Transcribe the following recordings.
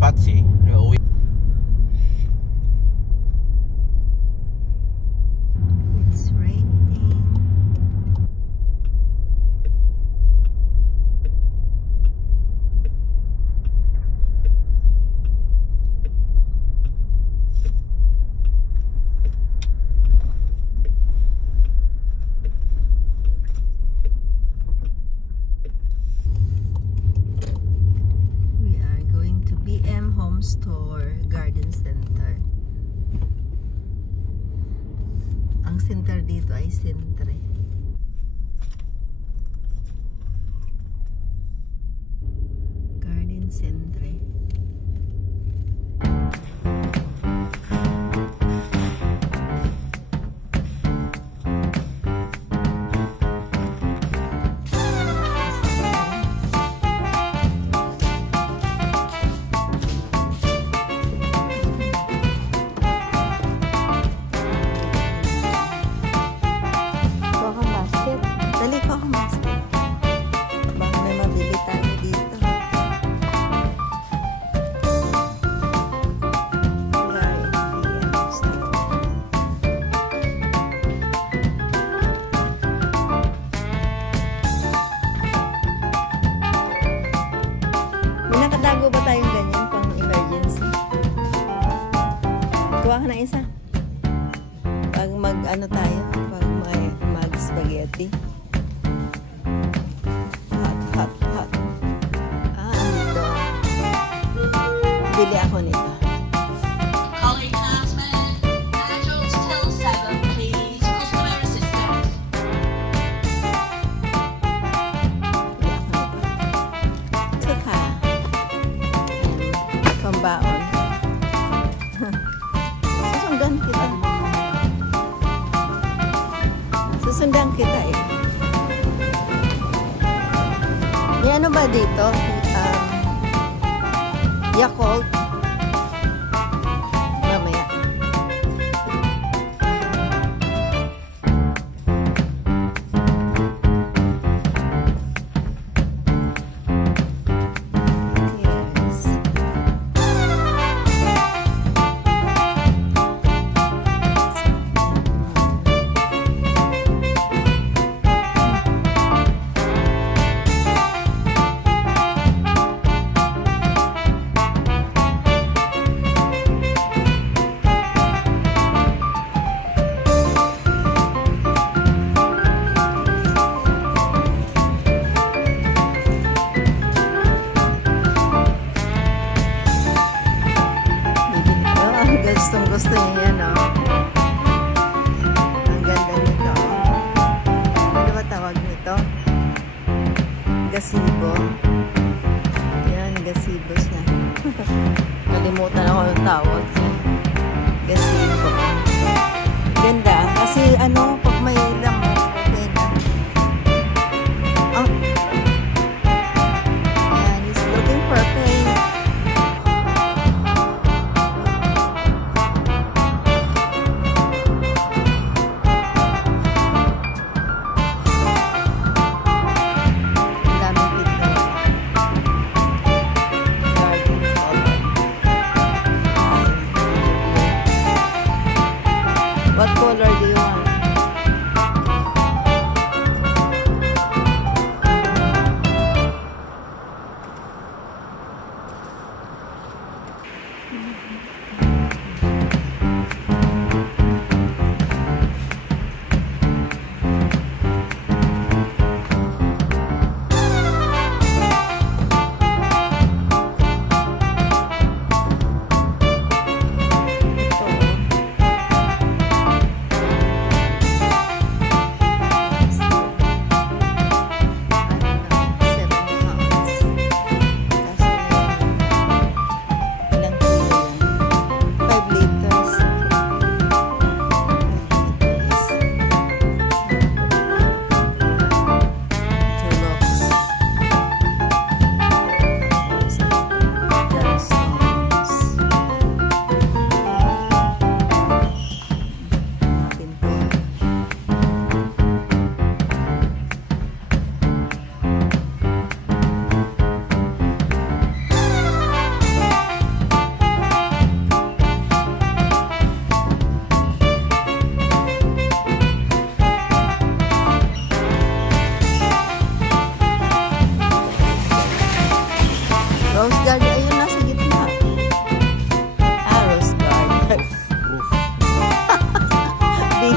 Patsy. It's raining. We are going to BM Home Store Garden Center. Ang center dito ay Centre. Garden Centre. Kuha kang basket. Dali, kuha kang basket. Baka may mabili tayo dito. We are in BM Store. May nakatago ba tayong ganyan pang emergency? Kuha ka ng isa. Pag mag-ano tayo, pag mag-spaghetti. Hot, hot, hot. Andito. Bili ako nito. Calling announcement. Naturals till 7, please. Customer assistance. Bili ako nito. Tsaka, pambaon. Susundan kita. Susundan kita eh. May ano ba dito? Yakult. Mamaya. Yes. Gustong gusto niya yan, oh. Ang ganda nito, oh. Ano ba tawag nito? Gazebo. Yan, gazebo siya. Nalimutan ako yung tawag siya. Gazebo. Ganda. Kasi ano, pag may lang, okay na. Oh. Yan, he's looking for a place. What color do you want?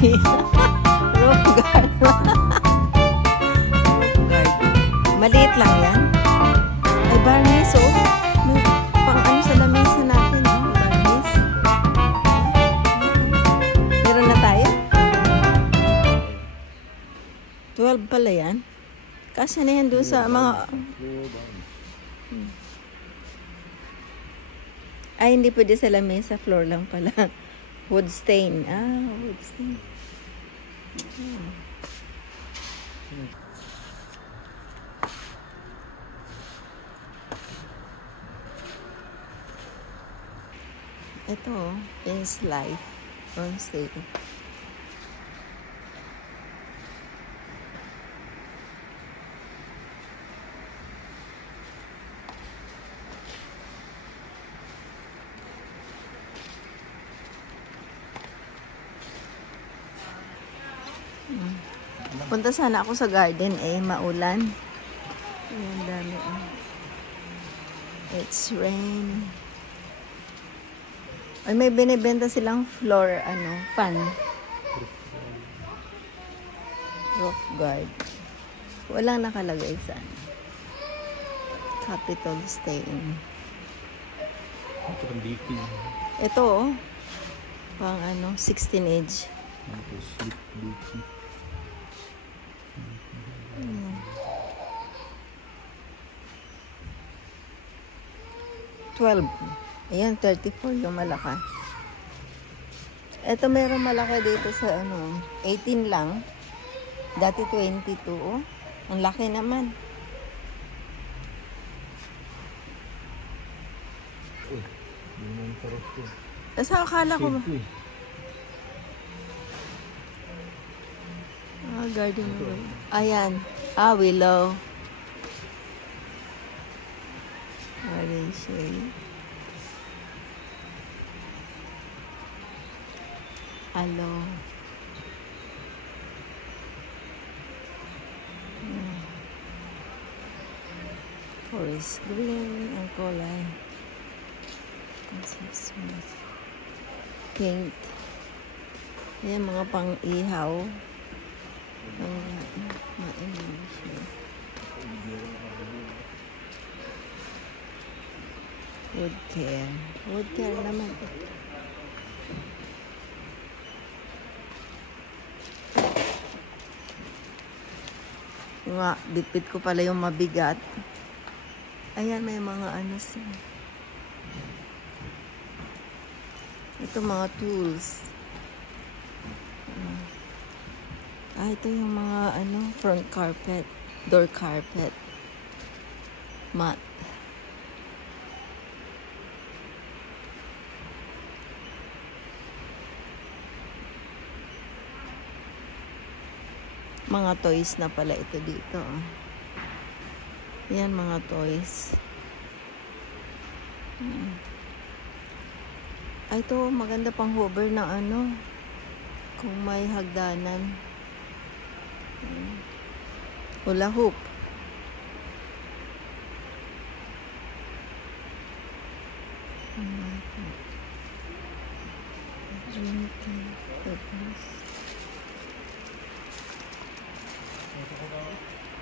Roof guard. Roof guard. Maliit lang yan. Ay, barniz, oh. May pang ano sa lamesa natin, oh. Barniz. Meron na tayo? 12 pala yan. Kasi na yan doon sa mga... Ay, hindi pwede sa lamesa. Floor lang pala. Wood stain. Ah, wood stain. Ito, Pins Life on sale. Punta sana ako sa garden maulan. Ayan, dami. It's rain. Ay, may binibenta silang floor, fan. Roof guard. Walang nakalagay sa Capital Stain. Ito, oh. Pang 16 inch. 12. Ayan, 34 yung malaki. Ito meron malaki dito sa 18 lang. Dati 22. Oh. Ang laki naman. Kasi akala ko garden away. Ayan. Willow. Orange shade. Aloe. Forest green ang kulay. Pink. Ayan, mga pang-ihaw. Wood care. Wood care naman. Bitbit ko pala yung mabigat. Ayan, may mga ito mga tools. Ito yung mga front carpet, door carpet, mat. Mga toys na pala ito dito. Yan, mga toys. Ito, maganda pang hover na kung may hagdanan. Hula hoop.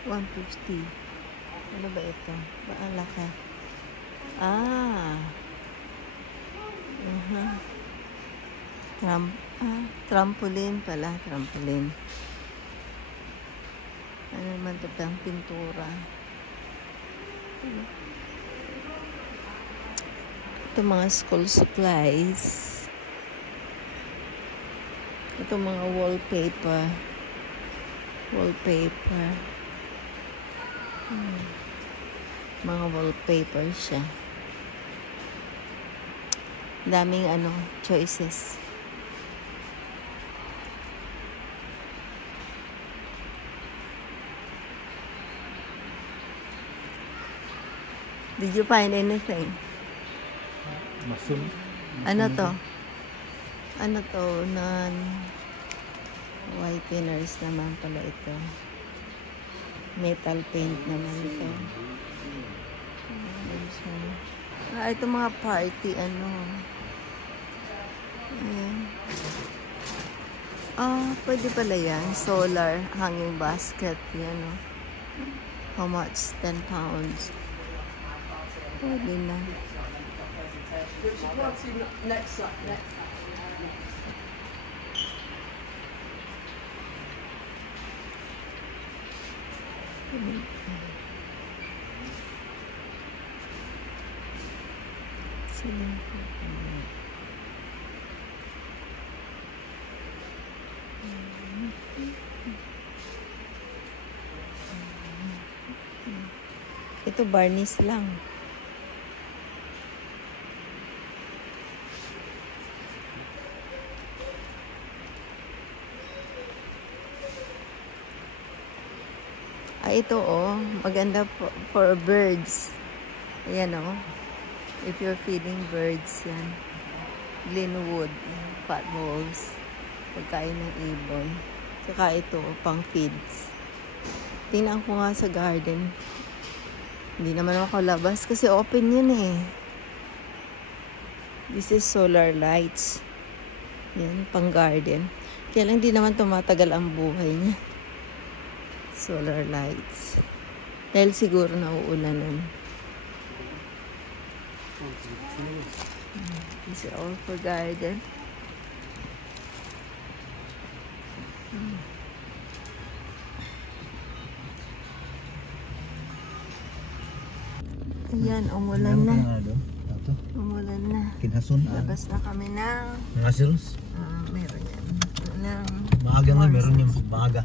$150. Ano ba ito? Ang laki. Trampoline pala. Trampoline. Ano naman ito? Pang pintura. Ito mga school supplies. Ito mga wallpaper. Mga wallpaper siya. Daming choices. Did you find anything? Masun. Ano to? Whiteners naman pala ito. Metal paint naman ito. Ito mga party, Ayan. Pwede pala yan. Solar hanging basket. Yan, oh. How much? 10 pounds. Pwede na. Ito varnish lang. Ito oh, maganda for birds. Ayan oh. If you're feeding birds, yan. Glenwood, fat balls. Pagkain ng ibon. Saka ito, pang feeds. Tingnan ko nga sa garden. Hindi naman ako labas kasi open yun eh. This is solar lights. Yan, pang garden. Kaya lang di naman tumatagal ang buhay niya. Solar lights. Dahil siguro nauulanan. This is all for garden. Ayan, umulan na. Umulan na. Kinhason. Labas na kami ng Ngasilos. meron yan. Ng Maaga nga, meron yung maaga.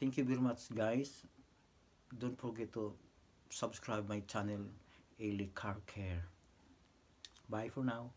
Thank you very much guys. Don't forget to subscribe my channel, Ailey Car Care. Bye for now.